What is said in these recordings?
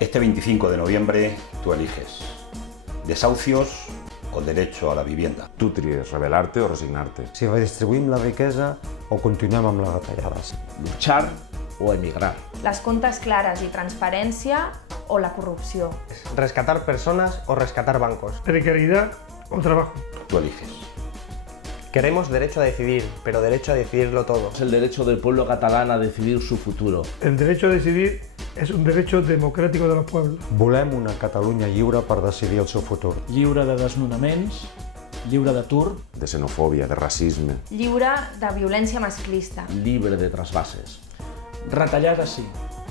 Este 25 de noviembre tú eliges desahucios o derecho a la vivienda. Tu tries rebel·lar-te o resignar-te. Si redistribuïm la riquesa o continuem amb les retallades. Luchar o emigrar. Les comptes clares i transparència o la corrupció. Rescatar personas o rescatar bancos. Precariedad o trabajo. Tú eliges. Queremos derecho a decidir, pero derecho a decidirlo todo. Es el derecho del pueblo catalán a decidir su futuro. El derecho a decidir és un derecho democràtic de los pueblos. Volem una Catalunya lliure per decidir el seu futur. Lliure de desnonaments, lliure d'atur, De xenofòbia, de racisme. Lliure de violència masclista. Libre de trasvases. retallades sí,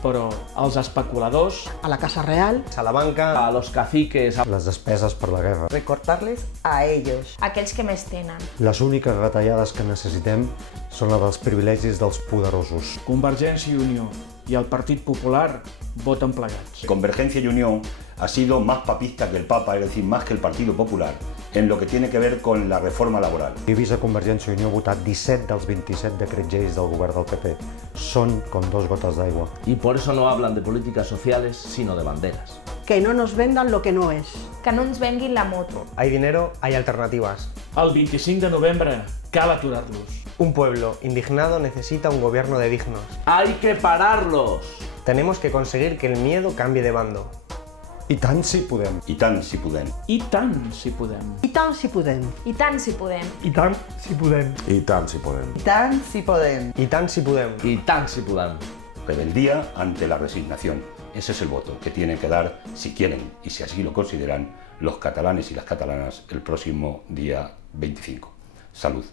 però els especuladors, a la Casa Real, A la banca, A los caciques. Les despeses per la guerra. recortarles a ellos. Aquells que més tenen. Les úniques retallades que necessitem són les dels privilegis dels poderosos. Convergència i Unió i el Partit Popular voten plegats. Convergencia y Unión ha sido más papista que el Papa, es decir, más que el Partido Popular, en lo que tiene que ver con la reforma laboral. He vist a Convergència i Unió votar 17 dels 27 decrets lleis del govern del PP. Són com 2 gotes d'aigua. Y por eso no hablan de políticas sociales, sino de banderas. Que no nos vendan lo que no es. Que no ens venguin la moto. hay dinero, hay alternativas. El 25 de novembre cal aturar-los. Un pueblo indignado necesita un gobierno de dignos. ¡Hay que pararlos! Tenemos que conseguir que el miedo cambie de bando. I tant si podem. I tant si podem. I tant si podem. I tant si podem. I tant si podem. I tant si podem. I tant si podem. I tant si podem. Y tan si podem. Y tan si puedan. Rebeldía ante la resignación. Ese es el voto que tienen que dar, si quieren y si así lo consideran, los catalanes y las catalanas el próximo día 25. Salud.